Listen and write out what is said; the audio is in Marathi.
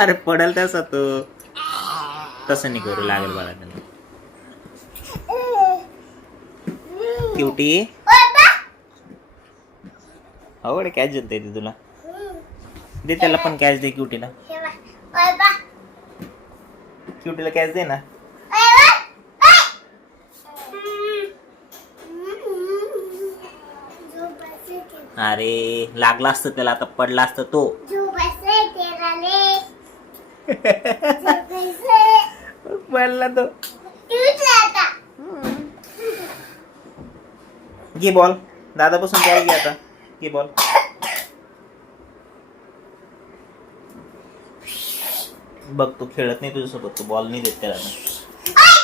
अरे पडल तसा तो तसं नाही करू लागेल बाळा त्याला क्युटी आवड कॅच देते ती तुला. दे त्याला पण कॅच दे क्युटीला क्युटीला कॅच दे ना. अरे लागला असतं त्याला आता पडला असतं तो. पडला तो घे बॉल दादापासून बॉल घे आता घे बॉल बघ तो खेळत नाही तुझ्यासोबत. तो बॉल नाही देत त्याला. आता.